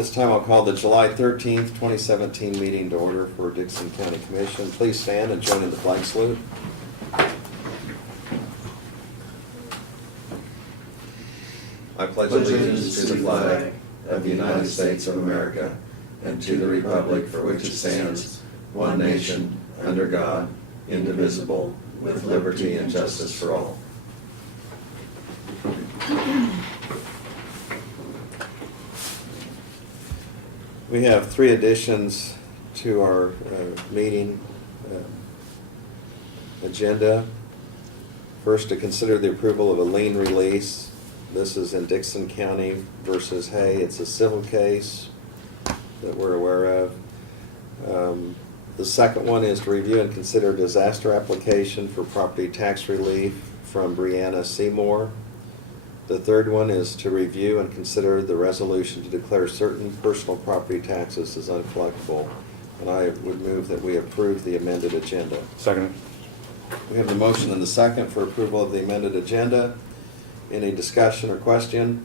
This time I'll call the July 13th, 2017 meeting to order for Dixon County Commission. Please stand and join in the flag salute. I pledge allegiance to the flag of the United States of America and to the republic for which it stands, one nation, under God, indivisible, with liberty and justice for all. We have three additions to our meeting agenda. First, to consider the approval of a lien release. This is in Dixon County versus Hay. It's a civil case that we're aware of. The second one is to review and consider disaster application for property tax relief from Brianna Seymour. The third one is to review and consider the resolution to declare certain personal property taxes as uncollectible. And I would move that we approve the amended agenda. Second. We have the motion and the second for approval of the amended agenda. Any discussion or question?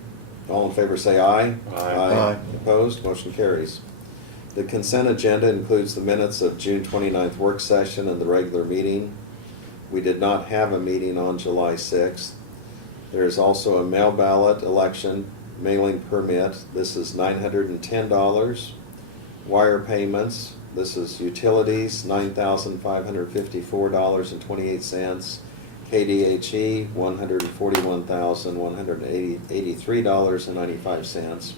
All in favor say aye. Aye. Opposed? Motion carries. The consent agenda includes the minutes of June 29th work session and the regular meeting. We did not have a meeting on July 6th. There is also a mail ballot election mailing permit. This is $910. Wire payments. This is utilities, $9,554.28. KDHE, $141,183.95.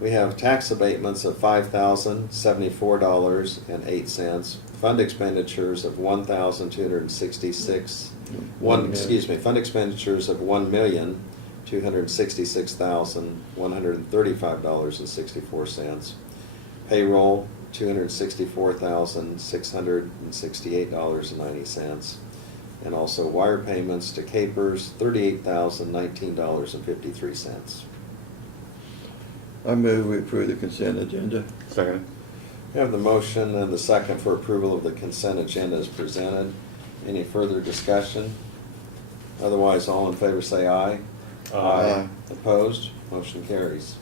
We have tax abatements of $5,074.08. Fund expenditures of fund expenditures of $1,266,135.64. Payroll, $264,668.90. And also wire payments to Capers, $38,019.53. I move we approve the consent agenda. Second. We have the motion and the second for approval of the consent agenda as presented. Any further discussion? Otherwise, all in favor say aye. Aye. Opposed? Motion carries.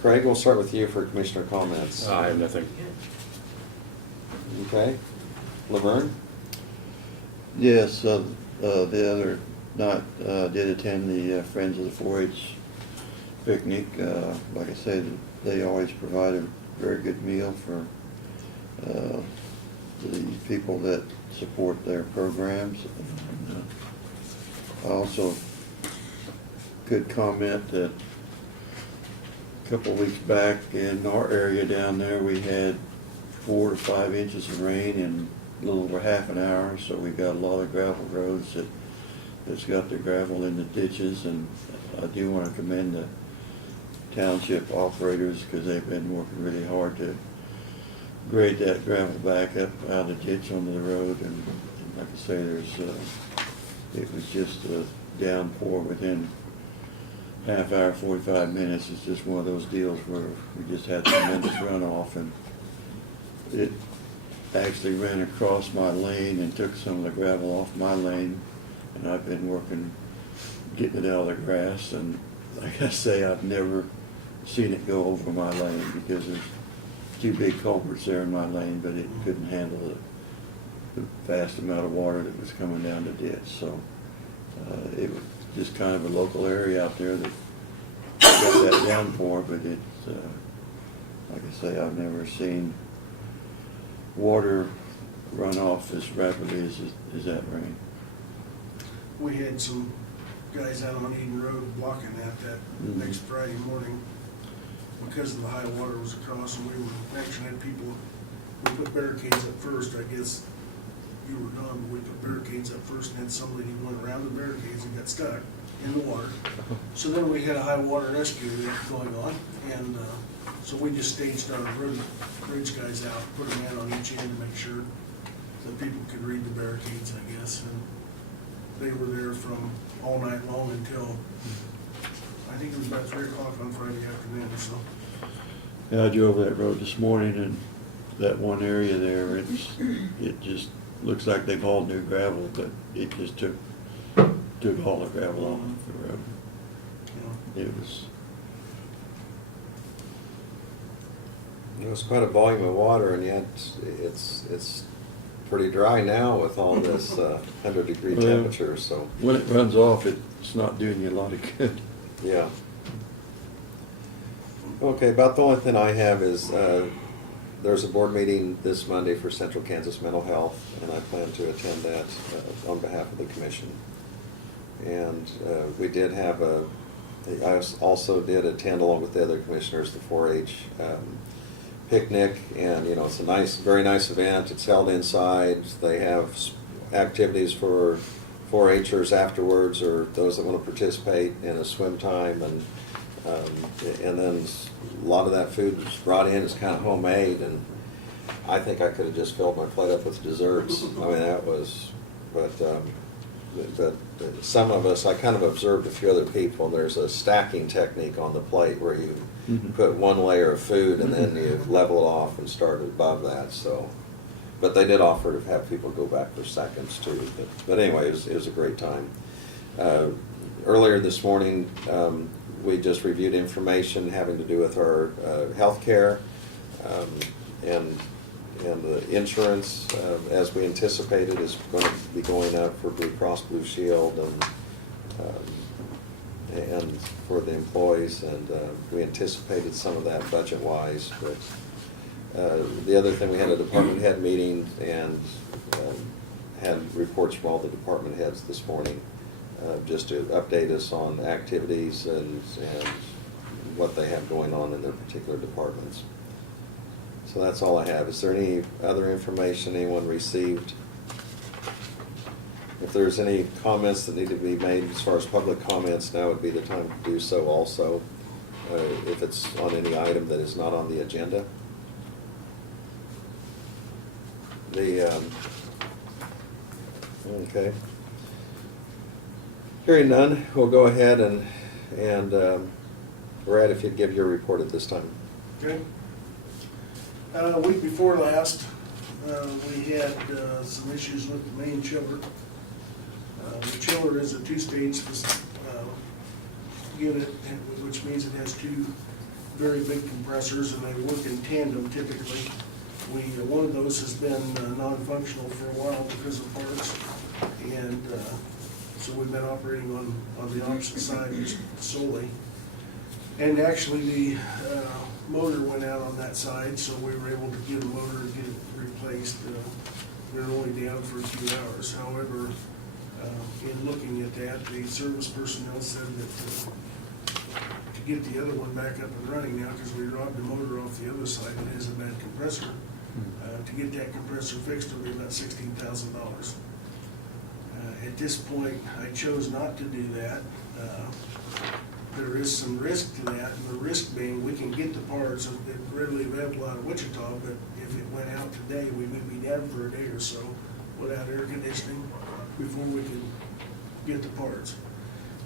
Craig, we'll start with you for commissioner comments. I have nothing. Okay. Laverne? Yes, the other night did attend the Friends of the 4-H picnic. Like I said, they always provide a very good meal for the people that support their programs. And, I also could comment that a couple of weeks back in our area down there, we had 4 to 5 inches of rain in a little over half an hour, so we got a lot of gravel roads that's got the gravel in the ditches. And I do want to commend the township operators because they've been working really hard to grade that gravel back up out of the ditch onto the road. And like I say, it was just a downpour within half hour, 45 minutes. It's just one of those deals where we just had tremendous runoff, and it actually ran across my lane and took some of the gravel off my lane. And I've been working, getting it out of the grass, and like I say, I've never seen it go over my lane because there's 2 big culverts there in my lane, but it couldn't handle the vast amount of water that was coming down the ditch. So it was just kind of a local area out there that got that downpour, but it's, like I say, I've never seen water run off as rapidly as that rain. We had some guys out on Eden Road blocking that next Friday morning because of the high water was across, and we were actually had people, we put barricades up first. I guess you were gone, but we put barricades up first and had somebody went around the barricades and got stuck in the water. So then we had a high water rescue going on, and so we just staged our bridge guys out, put a man on each end to make sure that people could read the barricades, I guess. And they were there from all night long until, I think it was about 3 o'clock on Friday afternoon or so. Yeah, I drove that road this morning, and that one area there, it just looks like they've hauled new gravel, but it just took all the gravel off the road. it was, It was quite a volume of water, and yet it's pretty dry now with all this 100-degree Well, temperature, so, when it runs off, it's not doing you a lot of good. yeah. Okay, about the only thing I have is, there's a board meeting this Monday for Central Kansas Mental Health, and I plan to attend that on behalf of the commission. And we did have I also did attend, along with the other commissioners, the 4-H picnic, and it's a very nice event. It's held inside. They have activities for 4-Hers afterwards, or those that want to participate in a swim time, and then a lot of that food was brought in. It's kind of homemade, and I think I could have just filled my plate up with desserts. I mean, that was, but some of us, I kind of observed a few other people, and there's a stacking technique on the plate where you put one layer of food and then you level it off and start above that. So, but they did offer to have people go back for seconds too. But anyway, it was a great time. Earlier this morning, we just reviewed information having to do with our health care, and the insurance, as we anticipated, is going to be going up for Blue Cross Blue Shield and for the employees, and we anticipated some of that budget-wise. But the other thing, we had a department head meeting and had reports from all the department heads this morning, just to update us on activities and what they have going on in their particular departments. So that's all I have. Is there any other information anyone received? If there's any comments that need to be made as far as public comments, now would be the time to do so also, if it's on any item that is not on the agenda. Okay. Hearing none, we'll go ahead and Brad, if you'd give your report at this time. Okay. Week before last, we had some issues with the main chiller. The chiller is a two-stage unit, which means it has two very big compressors, and they work in tandem typically. One of those has been non-functional for a while because of parts, and so we've been operating on the opposite side solely. And actually, the motor went out on that side, so we were able to get the motor and get it replaced. We were only down for a few hours. However, in looking at that, the service personnel said that to get the other one back up and running now, because we robbed the motor off the other side that has a bad compressor, to get that compressor fixed will be about $16,000. At this point, I chose not to do that. There is some risk to that, and the risk being we can get the parts readily available out of Wichita, but if it went out today, we would be down for a day or so without air conditioning before we could get the parts.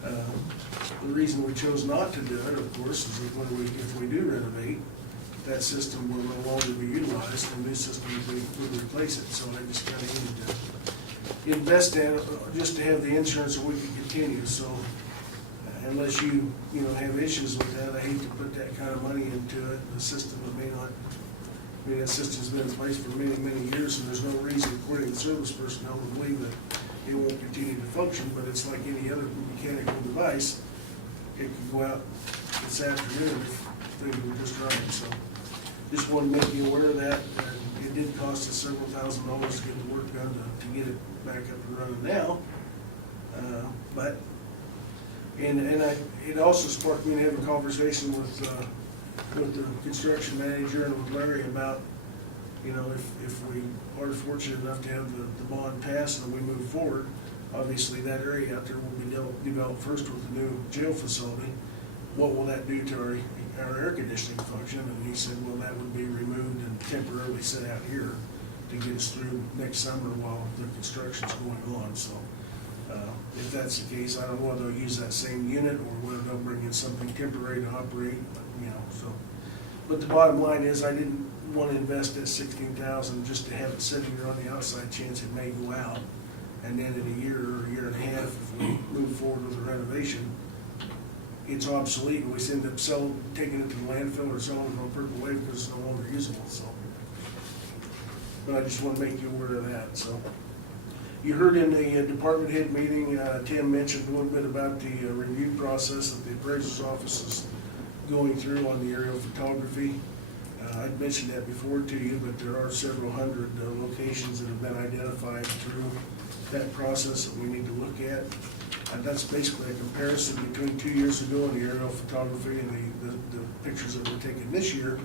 The reason we chose not to do it, of course, is that if we do renovate, that system will no longer be utilized, and the new system would replace it. So I just kind of needed to invest in it just to have the insurance so we can continue. So unless you have issues with that, I hate to put that kind of money into it. The system may not. I mean, that system's been in place for many, many years, and there's no reason, according to the service personnel, to believe that it won't continue to function. But it's like any other mechanical device; it could go out this afternoon if things were just right. So, just wanted to make you aware of that. It did cost us several $1,000s to get the work done to get it back up and running now. But it also sparked me to have a conversation with the construction manager and with Larry about, if we are fortunate enough to have the bond pass and we move forward, obviously that area out there will be developed first with the new jail facility. What will that do to our air conditioning function? And he said, well, that would be removed and temporarily set out here to get us through next summer while the construction's going on. So if that's the case, I don't know whether they'll use that same unit or whether they'll bring in something temporary to operate, so. But the bottom line is I didn't want to invest that $16,000 just to have it sitting there on the outside chance it may go out. And then in a year or a year and a half, if we move forward with the renovation, it's obsolete, and we end up taking it to the landfill or selling it on Purple Wave because it's no longer usable, so. But I just want to make you aware of that, so. You heard in the department head meeting, Tim mentioned a little bit about the review process that the appraiser's office is going through on the aerial photography. I'd mentioned that before to you, but there are several hundred locations that have been identified through that process that we need to look at. That's basically a comparison between 2 years ago in the aerial photography and the pictures that were taken this year.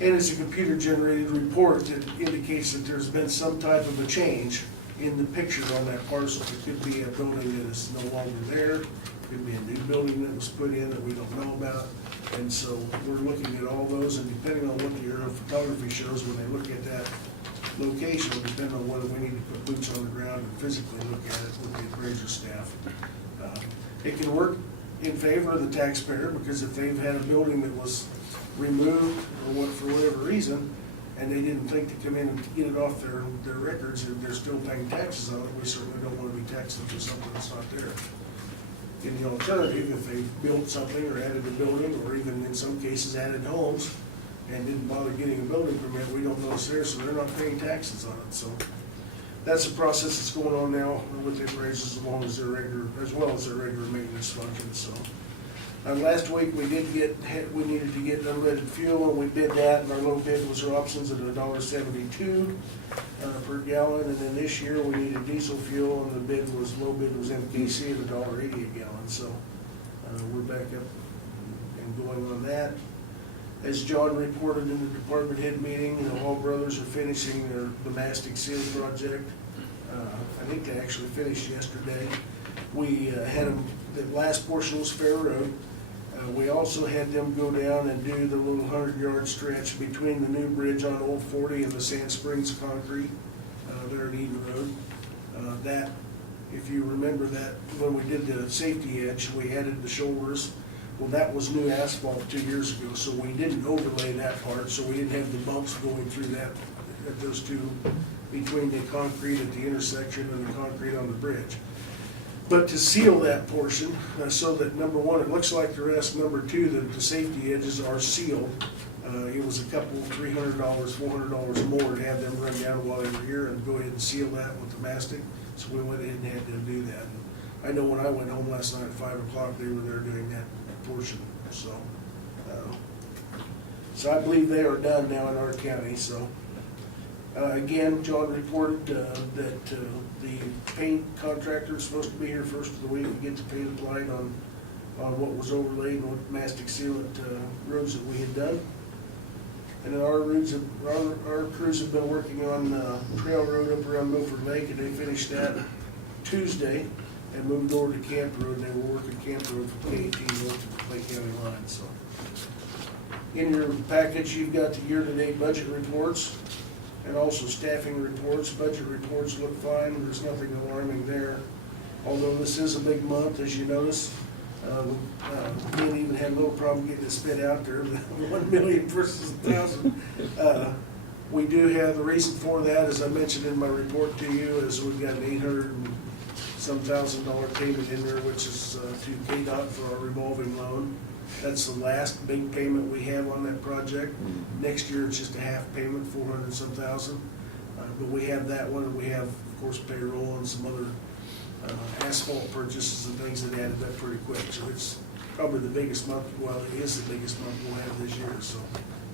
And it's a computer-generated report that indicates that there's been some type of a change in the picture on that parcel. It could be a building that is no longer there, it could be a new building that was put in that we don't know about. And so we're looking at all those, and depending on what the aerial photography shows when they look at that location, will depend on whether we need to put boots on the ground and physically look at it with the appraiser staff. It can work in favor of the taxpayer, because if they've had a building that was removed or what, for whatever reason, and they didn't think to come in and get it off their records, and they're still paying taxes on it, we certainly don't want to be taxing for something that's not there. In the alternative, if they built something or added a building, or even in some cases added homes, and didn't bother getting a building permit, we don't know it's there, so they're not paying taxes on it. So that's the process that's going on now with the appraisals, as well as their regular maintenance functions. So last week we needed to get unleaded fuel, and we did that, and our low bid was Robson's at $1.72 per gallon. And then this year we needed diesel fuel, and the low bid was MKC at $1.80 a gallon. So we're back up and going on that. As John reported in the department head meeting, Hall Brothers are finishing the mastic seal project. I think they actually finished yesterday. We had them, the last portion was Fair Road. We also had them go down and do the little 100-yard stretch between the new bridge on Old 40 and the Sand Springs concrete there at Eden Road. That, if you remember that, when we did the safety edge, we added the shoulders. Well, that was new asphalt 2 years ago, so we didn't overlay that part, so we didn't have the bumps going through that, at those two, between the concrete at the intersection and the concrete on the bridge. But to seal that portion, so that number one, it looks like the rest, number two, that the safety edges are sealed. It was a couple, $300, $400 more to have them run down while they were here and go ahead and seal that with the mastic. So we went ahead and had them do that. And I know when I went home last night at 5 o'clock, they were there doing that portion. So I believe they are done now in our county. So again, John reported that the paint contractor is supposed to be here first of the week to get the paint applied on what was overlaid and what mastic sealant roads that we had done. And then our crews have been working on Trail Road up around Milford Lake, and they finished that Tuesday and moved over to Camp Road. They were working Camp Road from K18 north to the Lake County line. So in your package, you've got the year-to-date budget reports and also staffing reports. Budget reports look fine. There's nothing alarming there. Although this is a big month, as you notice. We even had a little problem getting it spit out there, 1 million versus 1,000. We do have, the reason for that, as I mentioned in my report to you, is we've got an $800,000 payment in there, which is to KDOT for our revolving loan. That's the last big payment we have on that project. Next year it's just a half payment, 400-some thousand. But we have that one, and we have, of course, payroll and some other asphalt purchases and things that added up pretty quick. So it's probably the biggest month, well, it is the biggest month we'll have this year. So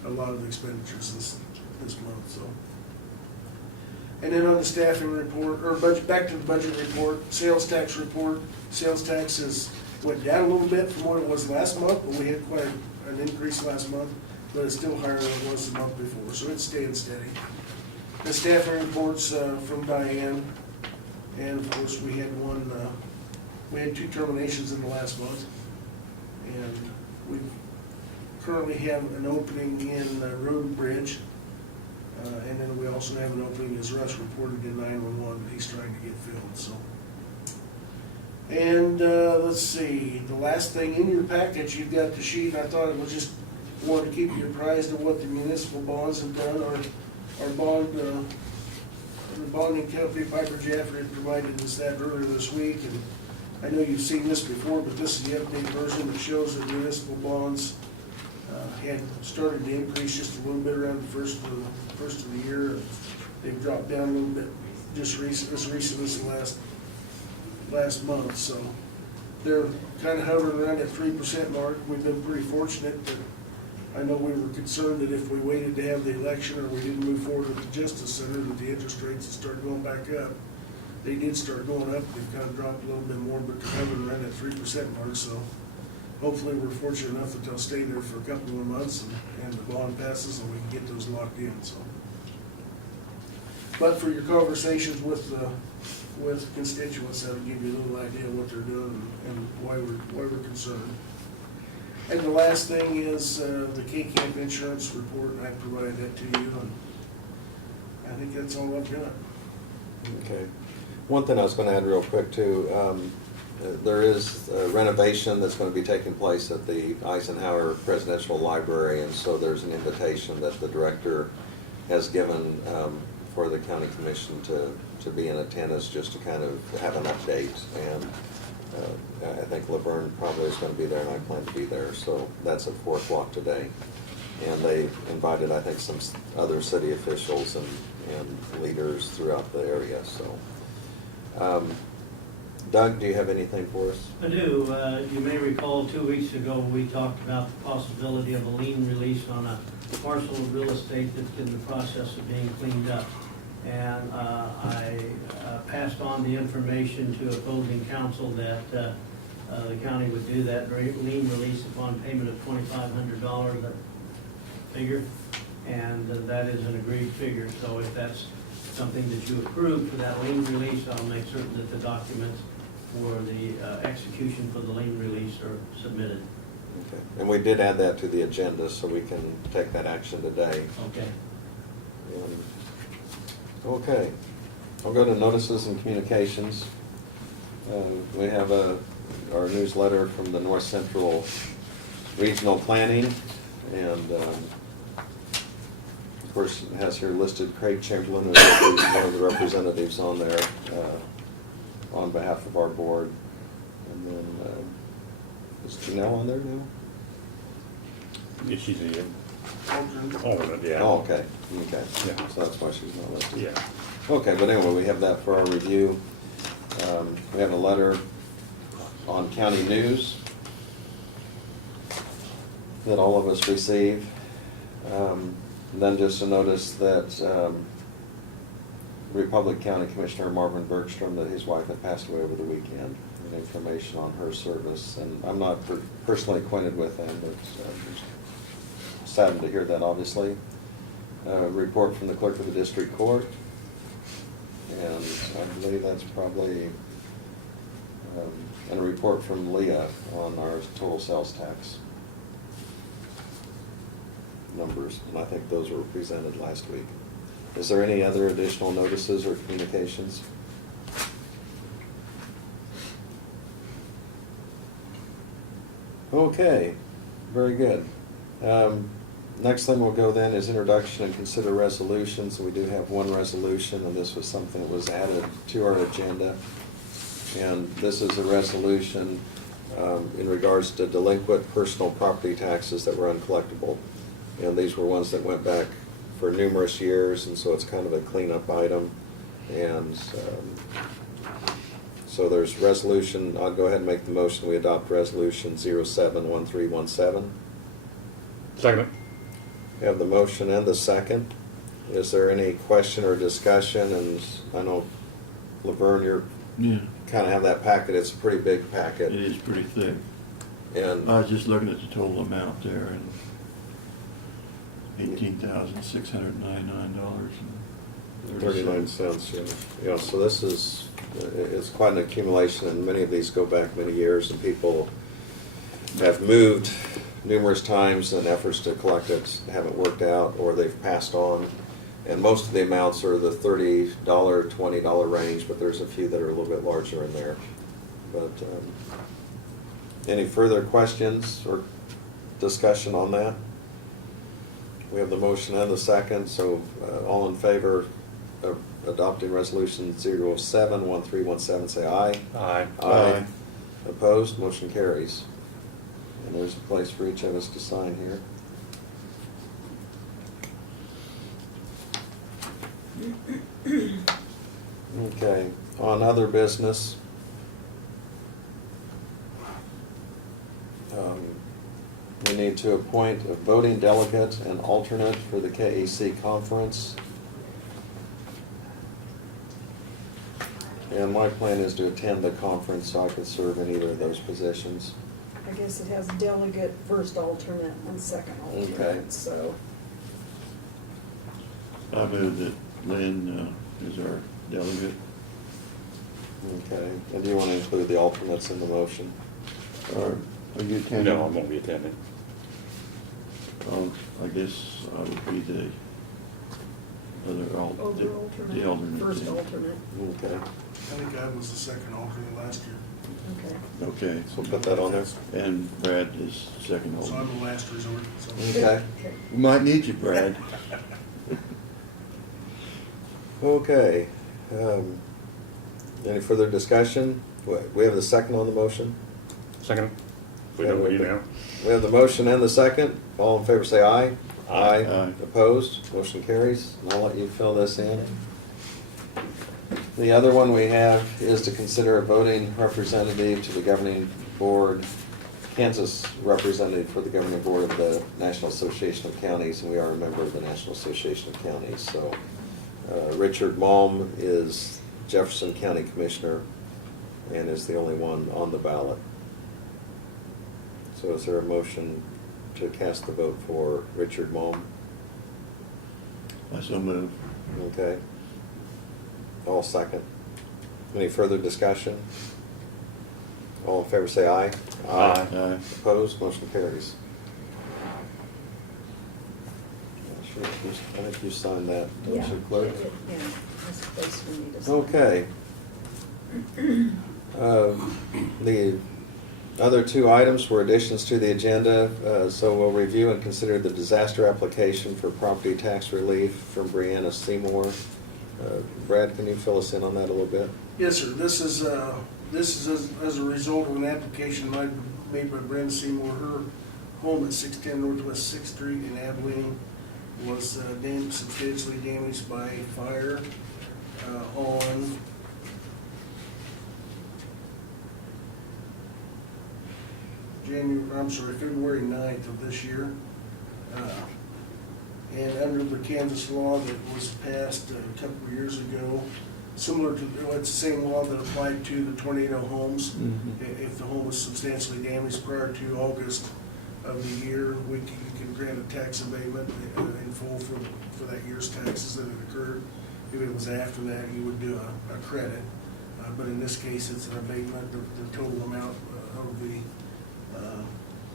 a lot of expenditures this month. So, and then on the staffing report, or budget, back to the budget report, sales tax report. Sales taxes went down a little bit from what it was last month, but we had quite an increase last month, but it's still higher than it was the month before, so it's staying steady. The staffing reports from Diane, and of course we had 2 terminations in the last month, and we currently have an opening in Road and Bridge, and then we also have an opening, as Russ reported, in 911 that he's trying to get filled. So. And let's see, the last thing in your package, you've got the sheet. I thought it was just wanted to keep you apprised of what the municipal bonds have done. Our bonding company, Piper Jaffray, provided us that earlier this week, and I know you've seen this before, but this is the updated version that shows that municipal bonds had started to increase just a little bit around the first of the year. They've dropped down a little bit just recent as last month, so they're kind of hovering around that 3% mark. We've been pretty fortunate that I know we were concerned that if we waited to have the election or we didn't move forward with the Justice Center, that the interest rates would start going back up. They did start going up. They've kind of dropped a little bit more, but they're hovering around that 3% mark, so hopefully we're fortunate enough that they'll stay there for a couple more months and the bond passes and we can get those locked in, so. But for your conversations with constituents, that'll give you a little idea of what they're doing and why we're concerned. And the last thing is the K-Camp insurance report, and I provided that to you, and I think that's all I've got. Okay. One thing I was going to add real quick too, there is a renovation that's going to be taking place at the Eisenhower Presidential Library, and so there's an invitation that the director has given for the county commission to be in attendance, just to kind of have an update. And I think Laverne probably is going to be there, and I plan to be there. So that's at 4 o'clock today. And they invited, I think, some other city officials and leaders throughout the area. So, Doug, do you have anything for us? I do. You may recall 2 weeks ago, we talked about the possibility of a lien release on a parcel of real estate that's in the process of being cleaned up. And I passed on the information to opposing counsel that the county would do that lien release upon payment of $2,500, that figure. And that is an agreed figure. So if that's something that you approve for that lien release, I'll make certain that the documents for the execution for the lien release are submitted. Okay. And we did add that to the agenda, so we can take that action today. Okay. Okay. I'll go to notices and communications. We have our newsletter from the North Central Regional Planning, and of course it has here listed Craig Chamberlain as one of the representatives on there on behalf of our board. And then is Janelle on there now? Yeah, she's in. Alternate. Oh, yeah. Oh, okay. Okay. Yeah. So that's why she's not listed. Yeah. Okay, but anyway, we have that for our review. We have a letter on county news that all of us receive. And then just a notice that Republic County Commissioner Marvin Bergstrom, that his wife had passed away over the weekend, and information on her service. And I'm not personally acquainted with them, but just saddened to hear that, obviously. Report from the clerk of the district court. And I believe that's probably, and a report from Leah on our total sales tax numbers, and I think those were presented last week. Is there any other additional notices or communications? Okay, very good. Next thing we'll go then is introduction and consider resolutions. We do have one resolution, and this was something that was added to our agenda. And this is a resolution in regards to delinquent personal property taxes that were uncollectible. And these were ones that went back for numerous years, and so it's kind of a cleanup item. And so there's resolution, I'll go ahead and make the motion. We adopt resolution 071317. Second. We have the motion and the second. Is there any question or discussion? And I know, Laverne, you're Yeah, kind of have that packet. It's a pretty big it packet. is pretty thick. And I was just looking at the total amount there, and $18,699. 39 cents, yeah. Yeah, so this is, it's quite an accumulation, and many of these go back many years, and people have moved numerous times, and efforts to collect it haven't worked out, or they've passed on. And most of the amounts are the $30, $20 range, but there's a few that are a little bit larger in there. But any further questions or discussion on that? We have the motion and the second, so all in favor of adopting resolution 071317, say aye. Aye. Aye. Opposed? Motion carries. And there's a place for each of us to sign here. Okay, on other business. We need to appoint a voting delegate and alternate for the KAC conference. And my plan is to attend the conference so I can serve in either of those positions. I guess it has delegate, first alternate, and second Okay. alternate, so. I move that Lynn is our delegate. Okay, and do you want to include the alternates in the motion? Or are you attending? No, I won't be attending. I guess I would be the other Over alternate. the alternate. First then. alternate, Okay, I think I was the second alternate last year, okay. Okay, so put that on there. and Brad is second so alternate. I'm the last resort, so. Okay. We might need you, Brad. Okay. Any further discussion? We have the second on the motion? Second? We don't wait now. We have the motion and the second. All in favor say aye. Aye. Aye. Opposed? Motion carries. And I'll let you fill this in. The other one we have is to consider a voting representative to the governing board, Kansas representative for the governing board of the National Association of Counties, and we are a member of the National Association of Counties. So Richard Malm is Jefferson County Commissioner and is the only one on the ballot. So is there a motion to cast the vote for Richard Malm? I so move. Okay. All second. Any further discussion? All in favor say aye. Aye. Aye. Opposed? Motion carries. Sure, I think you signed that, don't Yeah, you, clerk? yeah, that's a place for me to sign. Okay. The other two items were additions to the agenda, so we'll review and consider the disaster application for property tax relief from Brianna Seymour. Brad, can you fill us in on that a little bit? Yes, sir. This is as a result of an application made by Brenda Seymour. Her home at 610 Northwest 6th Street in Abilene was substantially damaged by fire on February 9th of this year. And under the Kansas law that was passed a couple of years ago, similar to, it's the same law that applied to the tornado homes. Mhm. If the home was substantially damaged prior to August of the year, you can grant a tax abatement in full for that year's taxes that had occurred. If it was after that, you would do a credit. But in this case, it's an abatement. The total amount of the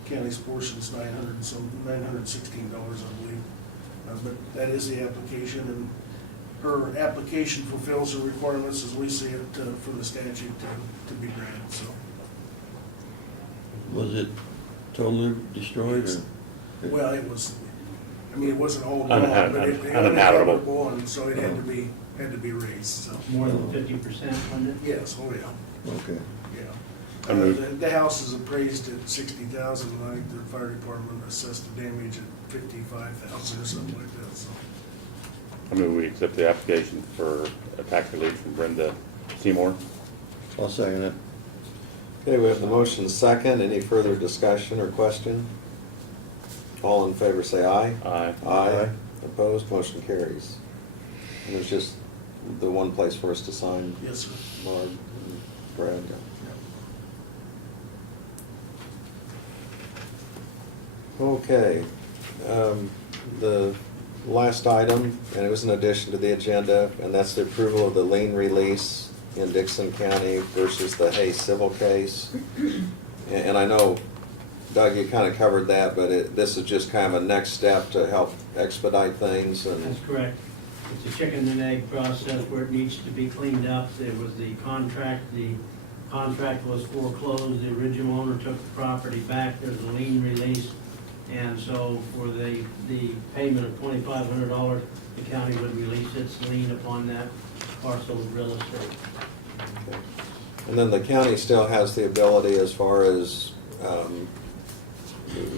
county's portion is $916, I believe. But that is the application, and her application fulfills the requirements as we see it for the statute to be granted, so. Was it totally destroyed or? Well, it wasn't all gone, but it Uninhabitable. and so it had to be raised, so. More than 50%, wasn't it? Yes, oh yeah, Okay. yeah. I move- The house is appraised at $60,000, and I think the fire department assessed the damage at $55,000 or something like that, so. I move we accept the application for a tax relief from Brenda Seymour. I'll second it. Okay, we have the motion second. Any further discussion or question? All in favor say aye. Aye. Aye. Opposed? Motion carries. And there's just the one place for us to sign, Yes, sir. Barb and Brad. Okay, the last item, and it was an addition to the agenda, and that's the approval of the lien release in Dixon County versus the Hay civil case. And I know, Doug, you kind of covered that, but this is just kind of a next step to help expedite things and. That's correct. It's a chicken and egg process where it needs to be cleaned up. There was the contract was foreclosed, the original owner took the property back, there's a lien release. And so for the payment of $2,500, the county would release its lien upon that parcel of real estate. And then the county still has the ability as far as,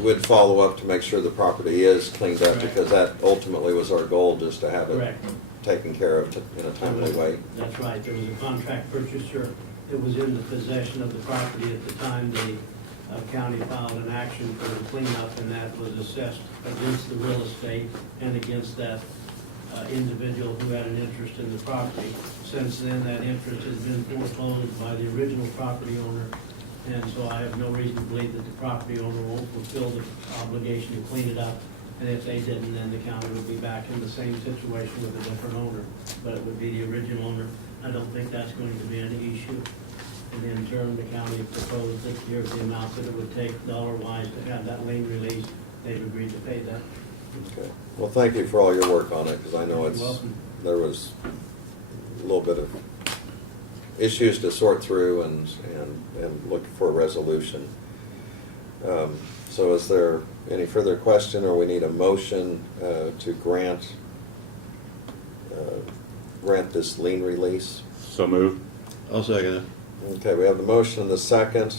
would follow up to make sure the property is cleaned up, Correct. because that ultimately was our goal, just to have it Correct. taken care of in a timely way. That's right, there was a contract purchaser that was in the possession of the property at the time the county filed an action for the cleanup, and that was assessed against the real estate and against that individual who had an interest in the property. Since then, that interest has been foreclosed by the original property owner, and so I have no reason to believe that the property owner won't fulfill the obligation to clean it up. And if they didn't, then the county would be back in the same situation with a different owner, but it would be the original owner. I don't think that's going to be any issue. And in turn, the county proposed that here's the amount that it would take dollar-wise to have that lien released. They've agreed to pay that. Okay. Well, thank you for all your work on it, because I know You're it's, welcome. there was a little bit of issues to sort through and look for a resolution. So is there any further question, or we need a motion to grant this lien release? So moved. I'll second it. Okay, we have the motion and the second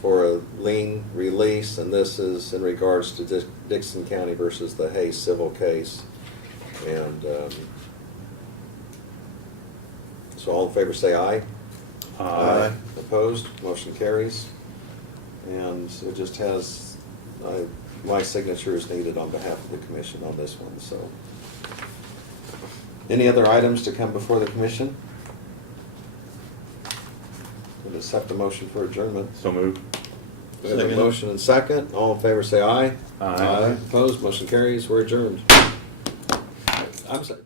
for a lien release, and this is in regards to Dixon County versus the Hay civil case. And so all in favor say aye. Aye. Opposed, motion carries. And it just has, my signature is needed on behalf of the commission on this one, so. Any other items to come before the commission? We'll accept the motion for adjournment. So moved. We have a Second. motion and second. All in favor say aye. Aye. Opposed, motion carries. We're adjourned. I'm sorry.